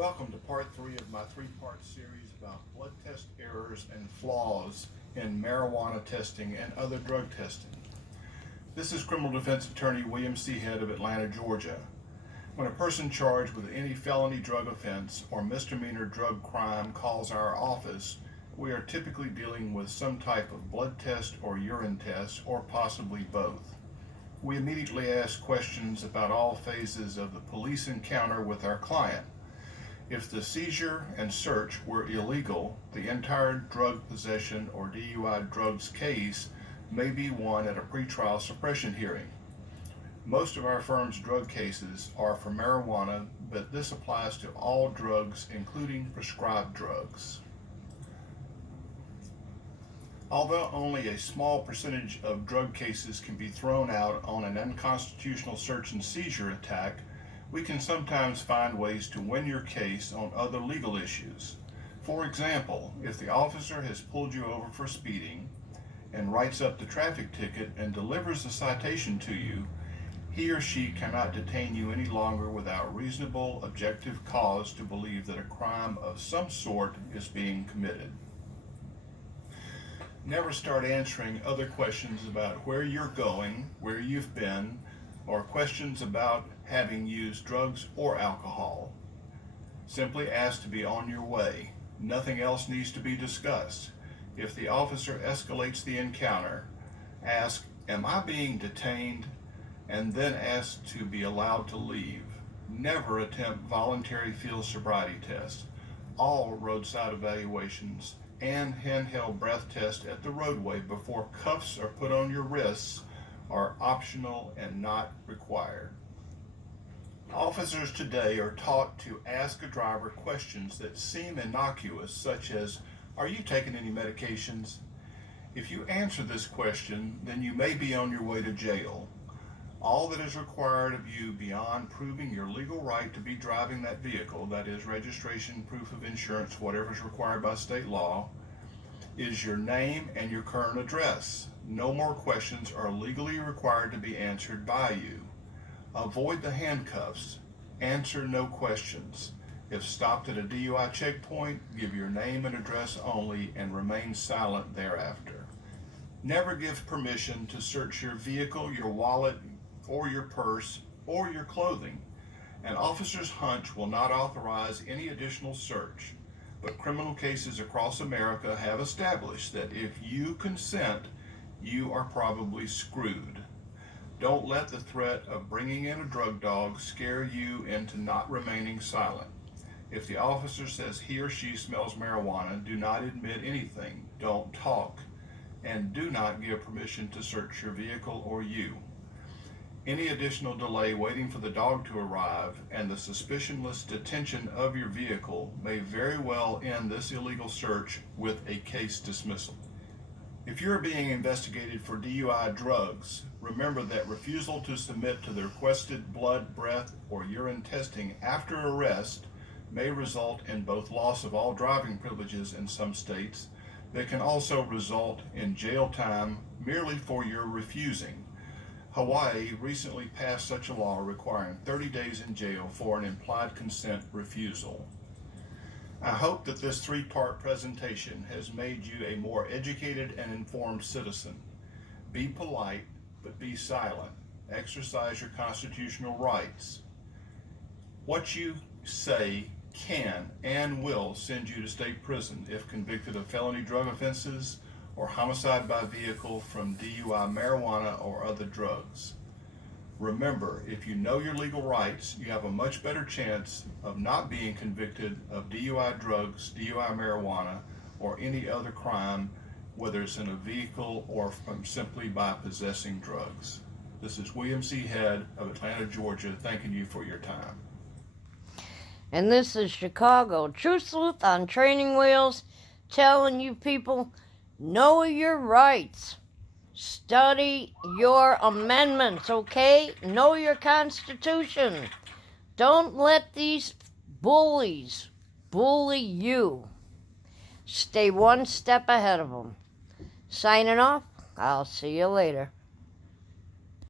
Welcome to part 3 of my 3-part series about blood test errors and flaws in marijuana testing and other drug testing. This is criminal defense attorney William C. Head of Atlanta, Georgia. When a person charged with any felony drug offense or misdemeanor drug crime calls our office, we are typically dealing with some type of blood test or urine test, or possibly both. We immediately ask questions about all phases of the police encounter with our client. If the seizure and search were illegal, the entire drug possession or DUI drugs case may be won at a pretrial suppression hearing. Most of our firm's drug cases are for marijuana, but this applies to all drugs, including prescribed drugs. Although only a small percentage of drug cases can be thrown out on an unconstitutional search and seizure attack, we can sometimes find ways to win your case on other legal issues. For example, if the officer has pulled you over for speeding and writes up the traffic ticket and delivers the citation to you, he or she cannot detain you any longer without reasonable, objective cause to believe that a crime of some sort is being committed. Never start answering other questions about where you're going, where you've been, or questions about having used drugs or alcohol. Simply ask to be on your way. Nothing else needs to be discussed. If the officer escalates the encounter, ask, "Am I being detained?" and then ask to be allowed to leave. Never attempt voluntary field sobriety tests. All roadside evaluations and handheld breath tests at the roadway before cuffs are put on your wrists are optional and not required. Officers today are taught to ask a driver questions that seem innocuous, such as, "Are you taking any medications?" If you answer this question, then you may be on your way to jail. All that is required of you beyond proving your legal right to be driving that vehicle, that is registration, proof of insurance, whatever is required by state law, is your name and your current address. No more questions are legally required to be answered by you. Avoid the handcuffs. Answer no questions. If stopped at a DUI checkpoint, give your name and address only and remain silent thereafter. Never give permission to search your vehicle, your wallet, or your purse, or your clothing. An officer's hunch will not authorize any additional search, but criminal cases across America have established that if you consent, you are probably screwed. Don't let the threat of bringing in a drug dog scare you into not remaining silent. If the officer says he or she smells marijuana, do not admit anything, don't talk, and do not give permission to search your vehicle or you. Any additional delay waiting for the dog to arrive and the suspicionless detention of your vehicle may very well end this illegal search with a case dismissal. If you're being investigated for DUI drugs, remember that refusal to submit to the requested blood, breath, or urine testing after arrest may result in both loss of all driving privileges in some states, but can also result in jail time merely for your refusing. Hawaii recently passed such a law requiring 30 days in jail for an implied consent refusal. I hope that this 3-part presentation has made you a more educated and informed citizen. Be polite, but be silent. Exercise your constitutional rights. What you say can and will send you to state prison if convicted of felony drug offenses or homicide by vehicle from DUI marijuana or other drugs. Remember, if you know your legal rights, you have a much better chance of not being convicted of DUI drugs, DUI marijuana, or any other crime, whether it's in a vehicle or from simply by possessing drugs. This is William C. Head of Atlanta, Georgia, thanking you for your time. And this is Chicago True Sleuth on training wheels, telling you people, know your rights. Study your amendments, okay? Know your Constitution. Don't let these bullies bully you. Stay one step ahead of them. Signing off. I'll see you later.